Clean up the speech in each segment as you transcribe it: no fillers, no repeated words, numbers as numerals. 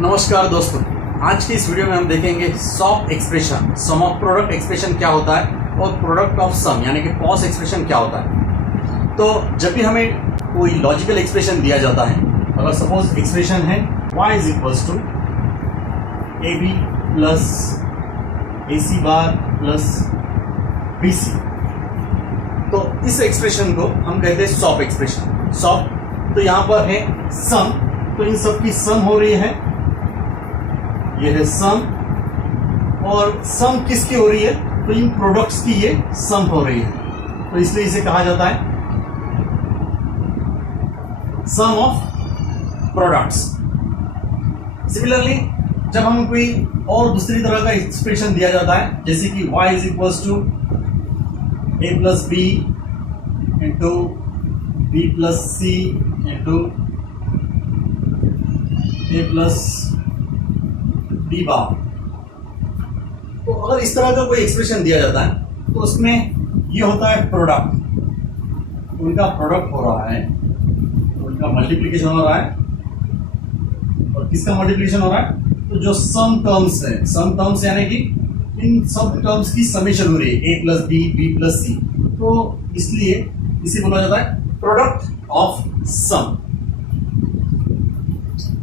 नमस्कार दोस्तों, आज की इस वीडियो में हम देखेंगे soft expression, sum of product expression क्या होता है और प्रोडक्ट ऑफ सम यानी कि पॉस एक्सप्रेशन क्या होता है। तो जब भी हमें कोई लॉजिकल एक्सप्रेशन दिया जाता है, अगर सपोज एक्सप्रेशन है y is equals to A B plus A C bar plus B C, तो इस एक्सप्रेशन को हम कहते हैं सॉफ्ट एक्सप्रेशन। सॉफ्ट तो यहाँ पर है सम, तो इन सब की सम हो रही है, ये है सम, और सम किसकी हो रही है, तो इन प्रोडक्ट्स की ये सम हो रही है, तो इसलिए इसे कहा जाता है सम ऑफ प्रोडक्ट्स। सिमिलरली जब हम कोई और दूसरी तरह का एक्सप्रेशन दिया जाता है, जैसे कि y is equals to A plus B into B plus C into A plus D bar, तो अगर इस तरह का कोई एक्सप्रेशन दिया जाता है तो उसमें ये होता है प्रोडक्ट, उनका प्रोडक्ट हो रहा है, उनका मल्टीप्लिकेशन हो रहा है, और किसका मल्टीप्लिकेशन हो रहा है, तो जो सम टर्म्स है, सम टर्म्स यानी कि इन सब टर्म्स की समेशन हो रही है, ए plus B B plus C, तो इसलिए इसे बोला जाता है प्रोडक्ट ऑफ सम।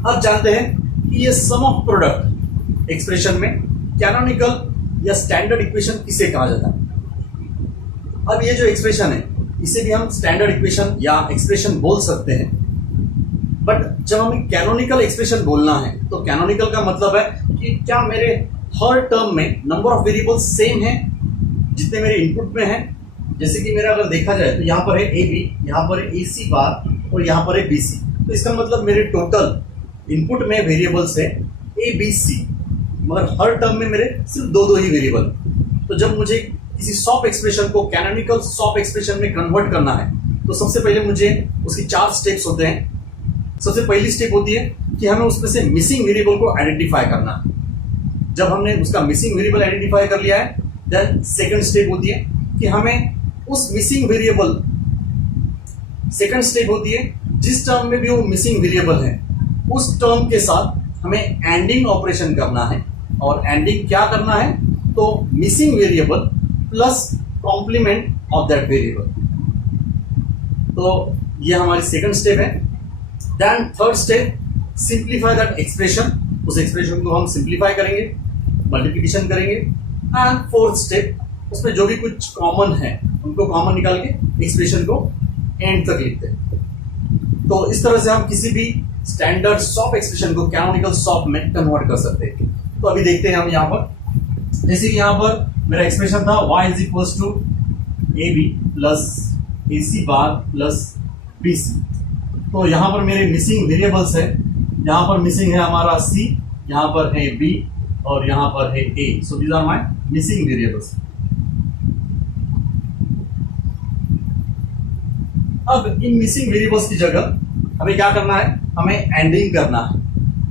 अब जानते हैं कि ये सम ऑफ प्रोडक्ट एक्सप्रेशन में कैनोनिकल या स्टैंडर्ड इक्वेशन किसे कहा जाता है। अब ये जो एक्सप्रेशन है इसे भी हम स्टैंडर्ड इक्वेशन या एक्सप्रेशन बोल सकते हैं, बट जब हमें कैनोनिकल एक्सप्रेशन बोलना है तो कैनोनिकल का मतलब है कि क्या मेरे हर टर्म में नंबर ऑफ वेरिएबल्स सेम है जितने मेरे इनपुट में है। जैसे कि मेरा अगर देखा जाए तो यहाँ पर है ए बी, यहाँ पर है ए सी बार और यहाँ पर है बी सी, तो इसका मतलब मेरे टोटल इनपुट में वेरिएबल्स है ए बी सी, मगर हर टर्म में मेरे सिर्फ दो ही वेरिएबल। तो जब मुझे किसी सॉफ्ट एक्सप्रेशन को कैनोनिकल सॉफ्ट एक्सप्रेशन में कन्वर्ट करना है तो सबसे पहले मुझे उसकी 4 स्टेप्स होते हैं। सबसे पहली स्टेप होती है कि हमें उसमें से मिसिंग वेरिएबल को आइडेंटिफाई करना है। जब हमने उसका मिसिंग वेरिएबल आइडेंटिफाई कर लिया है, देन सेकंड स्टेप होती है कि हमें उस मिसिंग वेरिएबल, सेकंड स्टेप होती है जिस टर्म में भी वो मिसिंग वेरिएबल है उस टर्म के साथ हमें एंडिंग ऑपरेशन करना है। और एंडिंग क्या करना है, तो missing variable plus complement of that variable. तो ये हमारी सेकंड स्टेप है। Then third step, simplify that expression, उस एक्सप्रेशन को हम सिंप्लीफाई करेंगे, मल्टीप्लिकेशन करेंगे। एंड फोर्थ स्टेप, उसमें जो भी कुछ कॉमन है उनको कॉमन निकाल के एक्सप्रेशन को एंड तक लिखते हैं। तो इस तरह से हम किसी भी स्टैंडर्ड सॉफ्ट एक्सप्रेशन को कैनोनिकल सॉफ्ट में कन्वर्ट कर सकते हैं। तो अभी देखते हैं हम यहाँ पर, जैसे कि यहाँ पर मेरा एक्सप्रेशन था y is equals to A B plus A C bar plus B C, तो यहाँ पर मेरे मिसिंग वेरिएबल्स है, यहाँ पर मिसिंग है हमारा c, यहाँ पर है b और यहाँ पर है a, so these are my missing variables. अब इन मिसिंग वेरिएबल्स की जगह हमें क्या करना है, हमें एंडिंग करना है।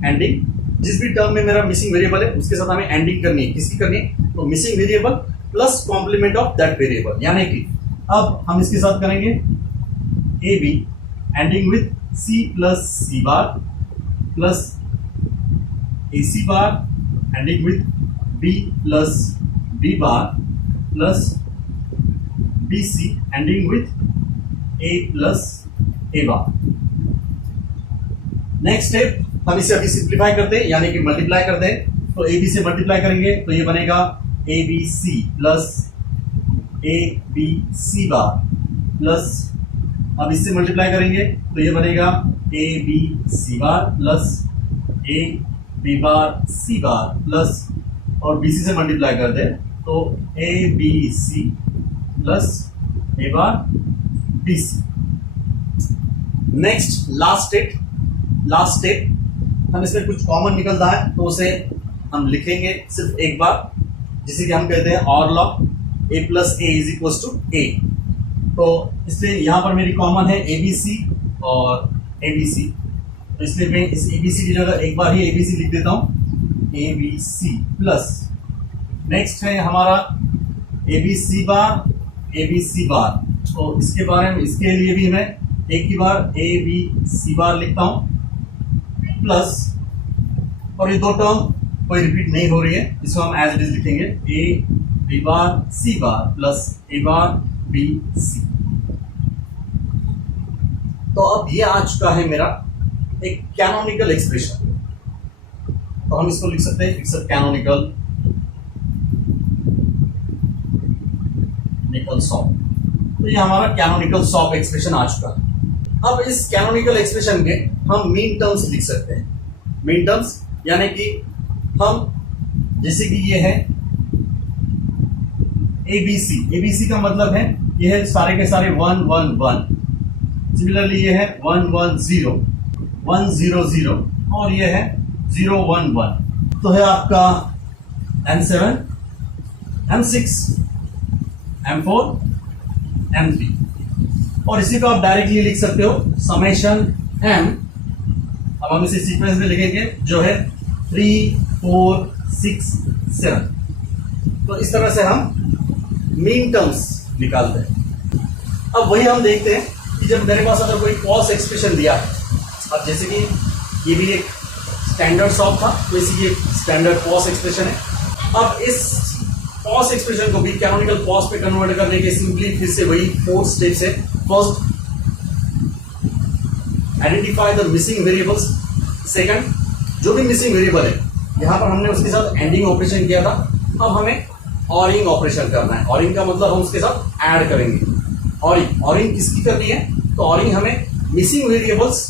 एंडिंग, जिस भी टर्म में मेरा मिसिंग वेरिएबल है उसके साथ हमें एंडिंग करनी है। किसकी करनी है, तो missing variable plus complement of that variable, यानी कि अब हम इसके साथ करेंगे A B ending with C plus C bar plus A C bar ending with B plus B bar plus B C ending with A plus A bar. Next step, हम इसे अभी सिंप्लीफाई करते हैं यानी कि मल्टीप्लाई करते हैं। तो ए बी से मल्टीप्लाई करेंगे तो ये बनेगा A B C plus A B C bar plus, अब इससे मल्टीप्लाई करेंगे तो ये बनेगा A B C bar plus A B bar C bar plus, और बी सी से मल्टीप्लाई करते हैं तो A B C plus A bar B C. Next last step, हम इसमें कुछ कॉमन निकलता है तो उसे हम लिखेंगे सिर्फ एक बार, जिसे कि हम कहते हैं और log A plus A is equal to A. तो इसलिए यहाँ पर मेरी कॉमन है ए बी सी और ए बी सी, तो इसलिए मैं इस ए बी सी की जगह एक बार ही ए बी सी लिख देता हूँ, A B C plus, next है हमारा ए बी सी बार, तो इसके बारे में, इसके लिए भी मैं एक ही बार ए बी सी बार लिखता हूं प्लस और ये दो टर्म कोई रिपीट नहीं हो रही है, इसको हम एज इट इज लिखेंगे A B bar C bar plus A bar B C. तो अब ये आ चुका है मेरा एक कैनोनिकल एक्सप्रेशन, तो हम इसको लिख सकते हैं इट्स अ कैनोनिकल सॉप। तो ये हमारा कैनोनिकल सॉप एक्सप्रेशन आ चुका है। अब इस कैनोनिकल एक्सप्रेशन के हम मीन टर्म्स लिख सकते हैं। मीन टर्म्स यानी कि हम जैसे कि ये है एबीसी, एबीसी का मतलब है ये है सारे के सारे 1 1 1। सिमिलरली ये है 1 1 0 1 0 0 और ये है 0 1 1। तो है आपका M7 M6 M4 M3 और इसी को आप डायरेक्टली लिख सकते हो समेशन M। अब हम इसे सीक्वेंस में लिखेंगे जो है 3 4 6 7। तो इस तरह से हम मीन टर्म्स निकालते हैं। अब वही हम देखते हैं कि जब मेरे पास अगर कोई कॉस एक्सप्रेशन दिया है, अब जैसे कि ये भी एक स्टैंडर्ड सॉप था, तो इसी ये स्टैंडर्ड कॉस एक्सप्रेशन है। अब इस कॉस एक्सप्रेशन को भी कैनोनिकल कॉस पे कन्वर्ट करने के सिंपली फिर से वही 4 स्टेप्स है। First, identify the missing variables. Second, जो भी मिसिंग वेरिएबल है यहां पर हमने उसके साथ एंडिंग ऑपरेशन किया था, अब हमें ऑरिंग ऑपरेशन करना है। ऑरिंग का मतलब हम उसके साथ ऐड करेंगे। ऑरिंग किसकी करनी है? तो ऑरिंग हमें missing variables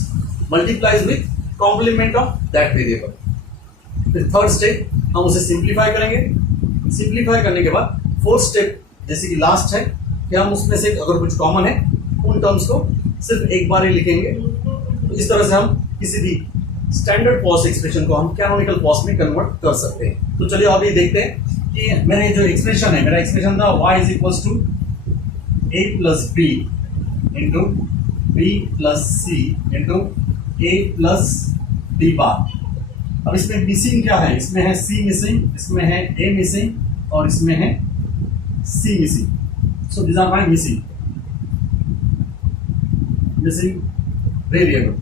multiplies with complement of that variable. फिर थर्ड स्टेप हम उसे सिंप्लीफाई करेंगे। सिंप्लीफाई करने के बाद फोर्थ स्टेप जैसे कि लास्ट है कि हम उसमें से अगर कुछ कॉमन है उन टर्म्स को सिर्फ एक बार ही लिखेंगे। तो इस तरह से हम किसी भी स्टैंडर्ड पॉस एक्सप्रेशन को हम कैनोनिकल पॉस में कन्वर्ट कर सकते हैं। तो चलिए अभी देखते हैं कि मैंने जो एक्सप्रेशन है, मेरा एक्सप्रेशन था y is equal to a plus B into B plus C into a plus D bar. अब इसमें मिसिंग क्या है? इसमें है c मिसिंग, इसमें है a मिसिंग और इसमें है c missing. So these are my missing variable.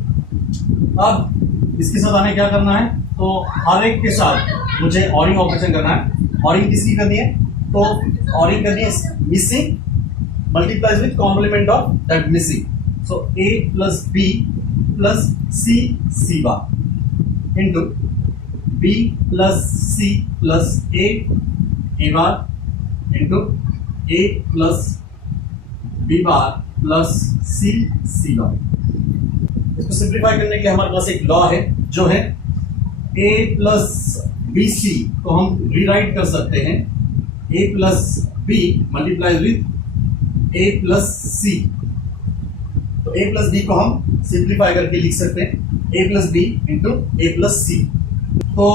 अब इसके साथ हमें क्या करना है? तो हर एक के साथ मुझे ऑरिंग ऑपरेशन करना है। ऑरिंग किसकी करनी है? तो ऑरिंग करनी है missing multiplies with complement of that missing. So a plus B plus C C bar into b plus C plus A bar into a plus B bar plus C C bar. इसको simplify करने के लिए हमारे पास एक law है जो है a plus B सी को हम रीराइट कर सकते हैं a plus B multiplies with a plus C. तो a प्लस बी को हम सिंप्लीफाई करके लिख सकते हैं a plus B into a plus C. तो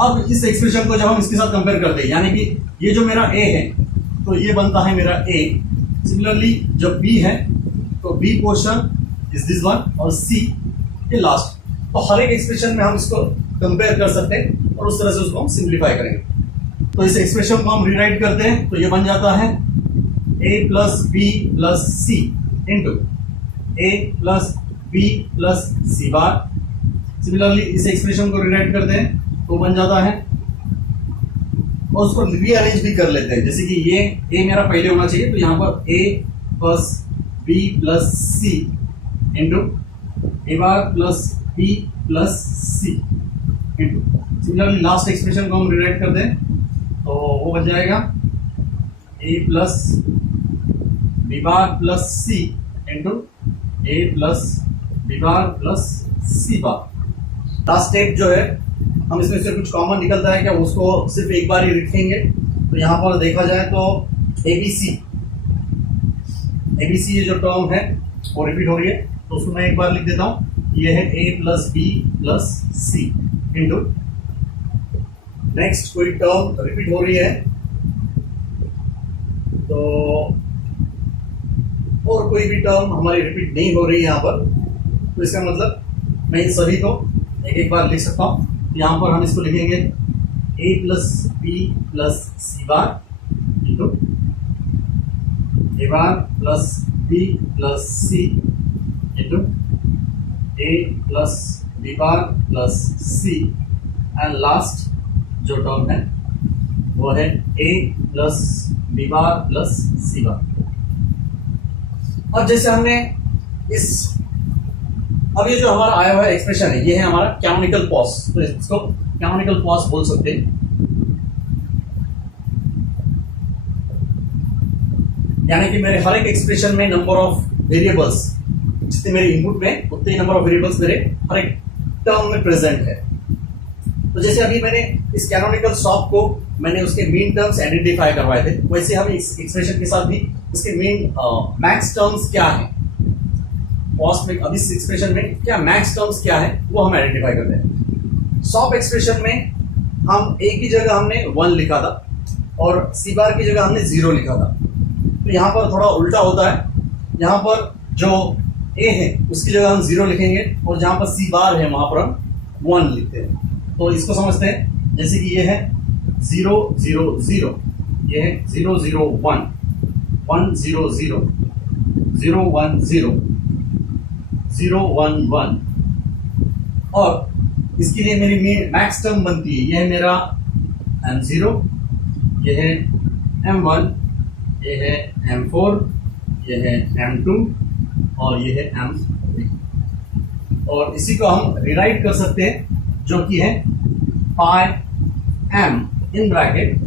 अब इस एक्सप्रेशन को जब हम इसके साथ कंपेयर करते हैं, यानी कि ये जो मेरा a है तो ये बनता है मेरा a। सिमिलरली जब b है तो b portion is this one और c ये लास्ट। तो हर एक एक्सप्रेशन में हम इसको कंपेयर कर सकते हैं और उस तरह से उसको हम सिंप्लीफाई करेंगे। तो इस एक्सप्रेशन को हम रीराइट करते हैं तो ये बन जाता है a plus B plus C into a plus B plus C bar. Similarly इस एक्सप्रेशन को रीराइट करते हैं तो बन जाता है, और उसको रीअरेंज भी कर लेते हैं। जैसे कि ये a मेरा पहले होना चाहिए, तो यहाँ पर a plus B plus C into A bar plus B plus C into. Similarly last expression को हम रीराइट कर दें तो वो बन जाएगा a plus B bar plus C into A plus B bar plus C bar. Last step जो है हम इसमें से कुछ कॉमन निकलता है क्या, उसको सिर्फ एक बार ही लिखेंगे। तो यहाँ पर देखा जाए तो एबीसी ये जो टर्म है वो रिपीट हो रही है, तो उसको मैं एक बार लिख देता हूँ। ये है a plus B plus C into next कोई टर्म रिपीट हो रही है तो, और कोई भी टर्म हमारी रिपीट नहीं हो रही है यहाँ पर, तो इसका मतलब मैं इन सभी को एक एक बार लिख सकता हूँ। यहाँ पर हम इसको लिखेंगे a plus B plus C bar into A bar plus B plus C into A plus B bar plus C and last जो टर्म है वो है a plus b bar plus c bar. अब जैसे हमने अब ये जो हमारा आया हुआ एक्सप्रेशन है ये है हमारा कैनोनिकल पॉज, तो इसको कैनोनिकल पॉज बोल सकते हैं। यानी कि मेरे हर एक एक्सप्रेशन में नंबर ऑफ वेरिएबल्स, जितने मेरे इनपुट में उतने ही नंबर ऑफ वेरिएबल्स मेरे हर एक टर्म में प्रेजेंट है। तो जैसे अभी मैंने इस कैनोनिकल स्टॉप को मैंने उसके मीन टर्म्स आइडेंटिफाई करवाए थे, वैसे हम इस एक्सप्रेशन के साथ भी इसके मीन मैक्स टर्म्स क्या है, पॉज में अभी इस एक्सप्रेशन में क्या मैक्स टर्म्स क्या है वो हम आइडेंटिफाई करते हैं। स्टॉप एक्सप्रेशन में हम ए की जगह हमने 1 लिखा था और सी बार की जगह हमने 0 लिखा था। तो यहाँ पर थोड़ा उल्टा होता है, यहाँ पर जो ए है उसकी जगह हम 0 लिखेंगे और जहाँ पर सी बार है वहां पर हम 1 लिखते हैं। तो इसको समझते हैं, जैसे कि ये है 0 0 0, ये है 0 0 1 1 0 0 0 1 0 0 1 1, और इसके लिए मेरी मैक्स टर्म बनती है, ये है मेरा M0, ये है M1, ये है M4, ये है M2 और ये है M3। और इसी को हम रिराइट कर सकते हैं जो कि है पाई M इन ब्रैकेट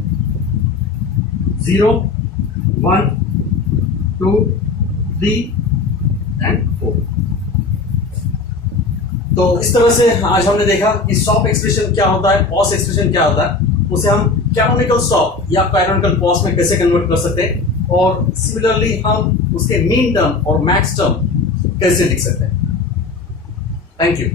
0 1 2 3 एंड 4। तो इस तरह से आज हमने देखा कि स्टॉप एक्सप्रेशन क्या होता है, पॉज एक्सप्रेशन क्या होता है, उसे हम कैनोनिकल स्टॉप या कैनोनिकल पॉज में कैसे कन्वर्ट कर सकते हैं, और सिमिलरली हम उसके मीन टर्म और मैक्स टर्म कैसे लिख सकते हैं। Thank you.